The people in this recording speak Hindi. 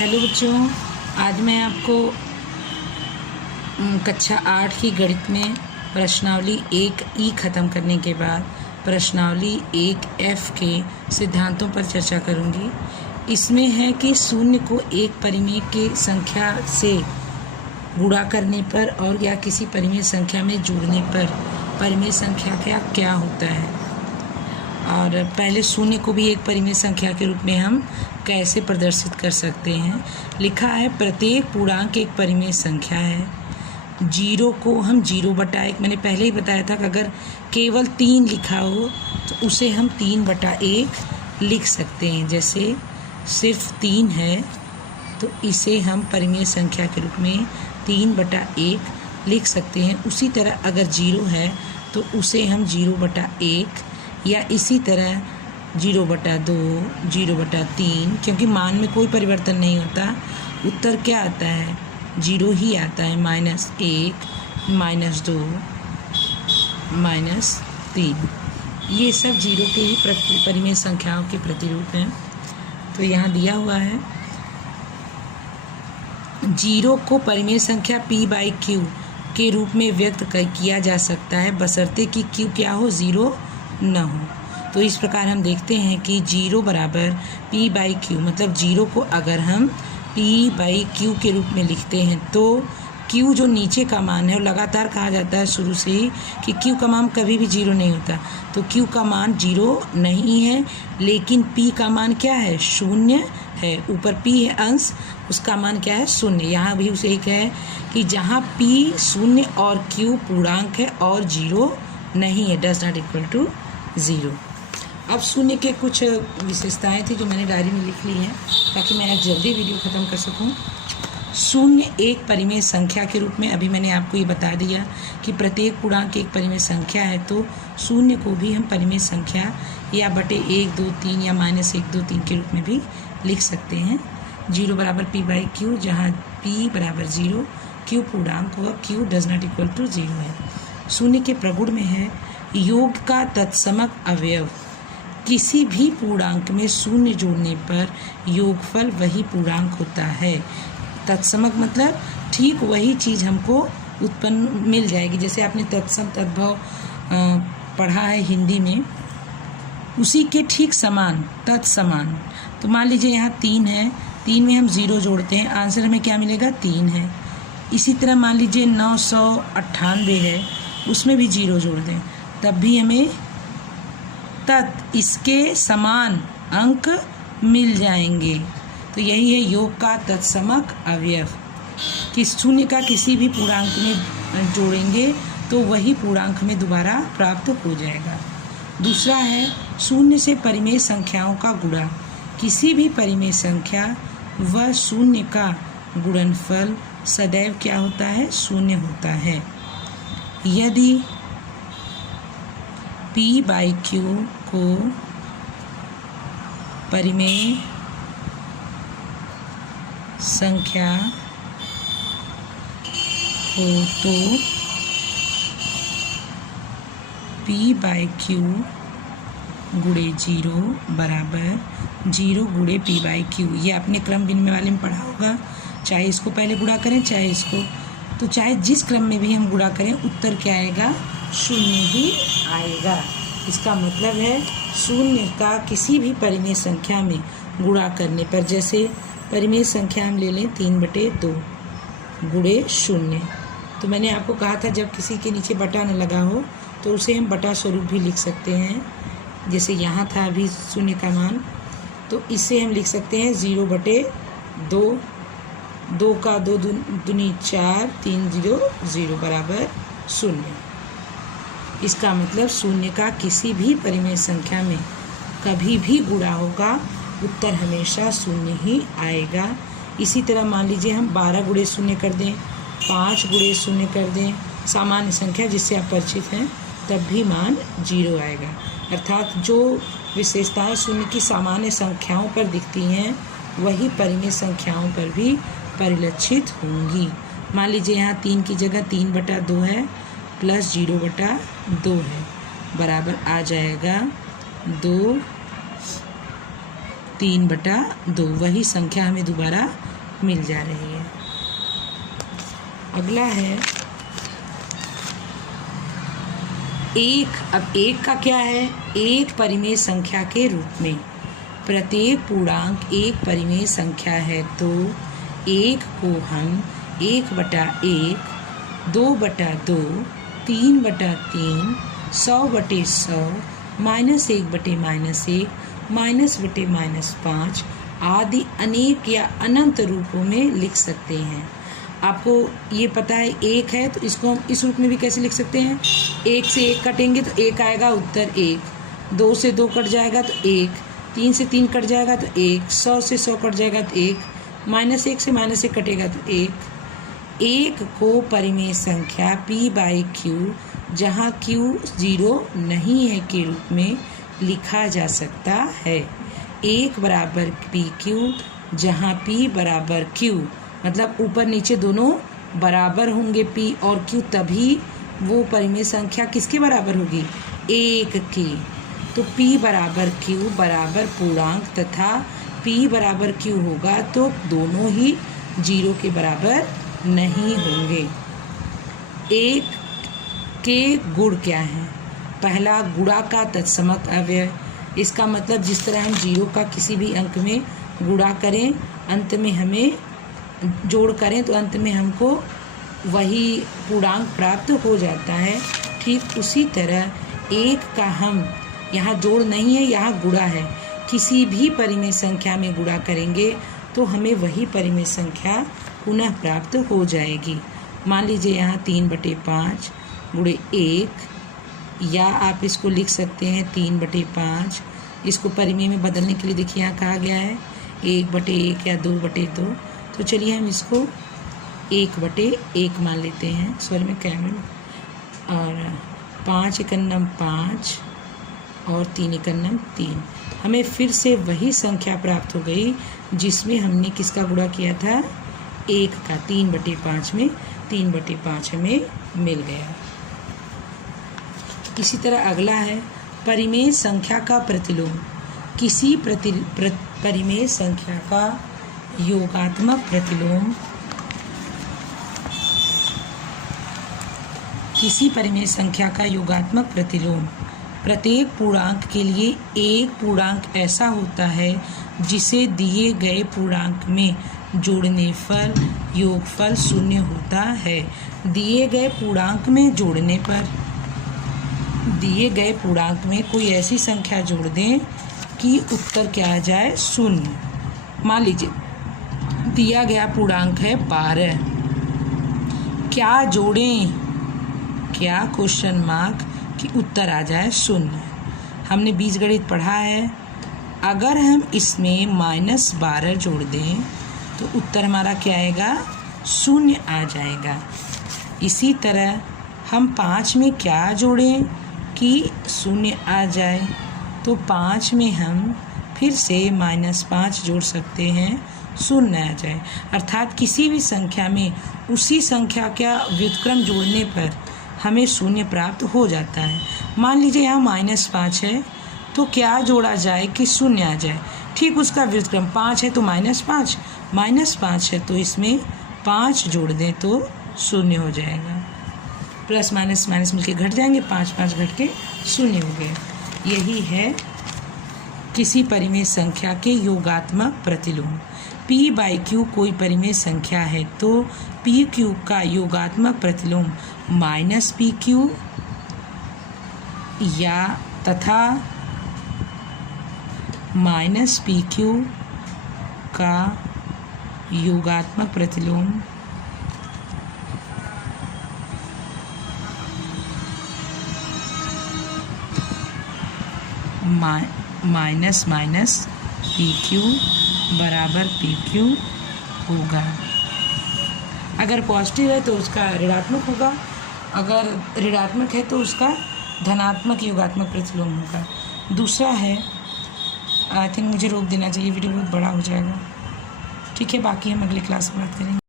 हेलो बच्चों, आज मैं आपको कक्षा 8 की गणित में प्रश्नावली 1 ख़त्म करने के बाद प्रश्नावली 1F के सिद्धांतों पर चर्चा करूंगी। इसमें है कि शून्य को एक परिमेय के संख्या से गुणा करने पर और या किसी परिमेय संख्या में जोड़ने पर परिमेय संख्या का क्या होता है, और पहले शून्य को भी एक परिमेय संख्या के रूप में हम कैसे प्रदर्शित कर सकते हैं। लिखा है प्रत्येक पूर्णांक एक परिमेय संख्या है। जीरो को हम 0/1, मैंने पहले ही बताया था कि अगर केवल 3 लिखा हो तो उसे हम 3/1 लिख सकते हैं। जैसे सिर्फ 3 है तो इसे हम परिमेय संख्या के रूप में 3/1 लिख सकते हैं। उसी तरह अगर 0 है तो उसे हम 0/1 या इसी तरह 0/2, 0/3, क्योंकि मान में कोई परिवर्तन नहीं होता, उत्तर क्या आता है, 0 ही आता है। -1, -2, -3, ये सब 0 के ही परिमेय संख्याओं के प्रतिरूप हैं। तो यहाँ दिया हुआ है 0 को परिमेय संख्या p/q के रूप में व्यक्त किया जा सकता है, बशर्ते कि q क्या हो, 0 न हो। तो इस प्रकार हम देखते हैं कि 0 बराबर p/q, मतलब 0 को अगर हम p/q के रूप में लिखते हैं तो q जो नीचे का मान है, और लगातार कहा जाता है शुरू से ही कि q का मान कभी भी 0 नहीं होता, तो q का मान 0 नहीं है, लेकिन p का मान क्या है, 0 है। ऊपर p है अंश, उसका मान क्या है, 0। यहाँ भी उसे एक है कि जहाँ p 0 और q पूर्णांक है और 0 नहीं है, डज नॉट इक्वल टू 0। अब शून्य के कुछ विशेषताएं थी जो मैंने डायरी में लिख ली हैं ताकि मैं आज जल्दी वीडियो ख़त्म कर सकूं। शून्य एक परिमेय संख्या के रूप में, अभी मैंने आपको ये बता दिया कि प्रत्येक पूर्णांक एक परिमेय संख्या है, तो शून्य को भी हम परिमेय संख्या या बटे 1, 2, 3 या -1, 2, 3 के रूप में भी लिख सकते हैं। 0 बराबर p/q, जहाँ p बराबर 0, q पूर्णांक होगा, q does not equal to 0 है। शून्य के प्रगुण में है योग का तत्समक अवयव, किसी भी पूर्णांक में 0 जोड़ने पर योगफल वही पूर्णांक होता है। तत्समक मतलब ठीक वही चीज़ हमको उत्पन्न मिल जाएगी। जैसे आपने तत्सम तद्भव पढ़ा है हिंदी में, उसी के ठीक समान तत्समान। तो मान लीजिए यहाँ 3 है, 3 में हम 0 जोड़ते हैं, आंसर में क्या मिलेगा, 3 है। इसी तरह मान लीजिए 998 है, उसमें भी 0 जोड़ दें, तब भी हमें इसके समान अंक मिल जाएंगे। तो यही है योग का तत्समक अवयव, कि शून्य का किसी भी पूर्णांक में जोड़ेंगे तो वही पूर्णांक में दोबारा प्राप्त हो जाएगा। दूसरा है शून्य से परिमेय संख्याओं का गुणा, किसी भी परिमेय संख्या व शून्य का गुणनफल सदैव क्या होता है, 0 होता है। यदि p/q को परिमेय संख्या हो तो p/q गुणे 0 बराबर 0 गुणे p/q। ये आपने क्रम विनिमय वाले में पढ़ा होगा, चाहे इसको पहले गुणा करें चाहे इसको, तो चाहे जिस क्रम में भी हम गुणा करें उत्तर क्या आएगा, 0 ही आएगा। इसका मतलब है शून्य का किसी भी परिमेय संख्या में गुणा करने पर, जैसे परिमेय संख्या हम ले लें 3/2 गुणे 0, तो मैंने आपको कहा था जब किसी के नीचे बटा न लगा हो तो उसे हम बटा स्वरूप भी लिख सकते हैं। जैसे यहाँ था अभी 0 का मान, तो इसे हम लिख सकते हैं 0/2, 2 का 2 दूनी 4, 3 0 0 बराबर 0। इसका मतलब शून्य का किसी भी परिमेय संख्या में कभी भी गुणा होगा, उत्तर हमेशा 0 ही आएगा। इसी तरह मान लीजिए हम 12 गुणे 0 कर दें, 5 गुणे 0 कर दें, सामान्य संख्या जिससे आप परिचित हैं, तब भी मान 0 आएगा। अर्थात जो विशेषताएं शून्य की सामान्य संख्याओं पर दिखती हैं वही परिमेय संख्याओं पर भी परिलक्षित होंगी। मान लीजिए यहाँ 3 की जगह 3/2 है प्लस 0/2 है, बराबर आ जाएगा 2 3/2। वही संख्या हमें दोबारा मिल जा रही है। अगला है एक। अब एक का क्या है? एक परिमेय संख्या के रूप में प्रत्येक पूर्णांक एक परिमेय संख्या है, तो एक को हम 1/1, 2/2, 3/3, 100/100, -1/-1, -/-5 आदि अनेक या अनंत रूपों में लिख सकते हैं। आपको ये पता है एक है तो इसको हम इस रूप में भी कैसे लिख सकते हैं? 1 से 1 कटेंगे तो 1 आएगा, उत्तर 1। 2 से 2 कट जाएगा तो 1, 3 से 3 कट जाएगा तो 1, 100 से 100 कट जाएगा तो 1, -1 से -1 कटेगा तो 1। एक को परिमेय संख्या p/q जहाँ q 0 नहीं है के रूप में लिखा जा सकता है। 1 बराबर pq जहाँ p बराबर q, मतलब ऊपर नीचे दोनों बराबर होंगे p और q, तभी वो परिमेय संख्या किसके बराबर होगी? 1 की। तो p बराबर q बराबर पूर्णांक तथा p बराबर q होगा तो दोनों ही 0 के बराबर नहीं होंगे। एक के गुण क्या है? पहला, गुणा का तत्समक अव्यय। इसका मतलब जिस तरह हम 0 का किसी भी अंक में गुणा करें, अंत में हमें जोड़ करें तो अंत में हमको वही पूर्णांक प्राप्त हो जाता है। ठीक उसी तरह एक का हम यहाँ जोड़ नहीं है, यहाँ गुणा है। किसी भी परिमेय संख्या में गुणा करेंगे तो हमें वही परिमेय संख्या पुनः प्राप्त हो जाएगी। मान लीजिए यहाँ 3/5 गुणे 1, या आप इसको लिख सकते हैं 3/5। इसको परिमेय में बदलने के लिए देखिए यहाँ कहा गया है 1/1 या 2/2। तो चलिए हम इसको 1/1 मान लेते हैं। सॉरी मैं कैमरे में। और 5 एकन्नम 5 और 3 एकन्नम 3। हमें फिर से वही संख्या प्राप्त हो गई जिसमें हमने किसका गुणा किया था? 1 का। 3/5 में 3/5 हमें मिल गया। इसी तरह अगला है परिमेय संख्या का प्रतिलोम। किसी परिमेय संख्या का योगात्मक प्रतिलोम, किसी परिमेय संख्या का योगात्मक प्रतिलोम प्रत्येक पूर्णांक के लिए एक पूर्णांक ऐसा होता है जिसे दिए गए पूर्णांक में जोड़ने पर योगफल 0 होता है। दिए गए पूर्णांक में जोड़ने पर, दिए गए पूर्णांक में कोई ऐसी संख्या जोड़ दें कि उत्तर क्या आ जाए? 0। मान लीजिए दिया गया पूर्णांक है 12। क्या जोड़ें? क्या क्वेश्चन मार्क कि उत्तर आ जाए 0। हमने बीजगणित पढ़ा है। अगर हम इसमें -12 जोड़ दें तो उत्तर हमारा क्या आएगा? 0 आ जाएगा। इसी तरह हम 5 में क्या जोड़ें कि 0 आ जाए? तो 5 में हम फिर से -5 जोड़ सकते हैं, 0 आ जाए। अर्थात किसी भी संख्या में उसी संख्या का व्युत्क्रम जोड़ने पर हमें 0 प्राप्त हो जाता है। मान लीजिए यहाँ -5 है तो क्या जोड़ा जाए कि 0 आ जाए? ठीक उसका व्युत्क्रम 5 है तो -5, -5 है तो इसमें 5 जोड़ दें तो 0 हो जाएगा। प्लस माइनस माइनस मिलके घट जाएंगे, 5 5 घट के 0 हो गए। यही है किसी परिमेय संख्या के योगात्मक प्रतिलोम। p/q कोई परिमेय संख्या है तो pq का योगात्मक प्रतिलोम -pq या तथा -pq का योगात्मक प्रतिलोम माइनस pq बराबर pq होगा। अगर पॉजिटिव है तो उसका ऋणात्मक होगा, अगर ऋणात्मक है तो उसका धनात्मक योगात्मक प्रतिलोम होगा। दूसरा है, आई थिंक मुझे रोक देना चाहिए, वीडियो बहुत बड़ा हो जाएगा। ठीक है, बाकी हम अगली क्लास में बात करेंगे।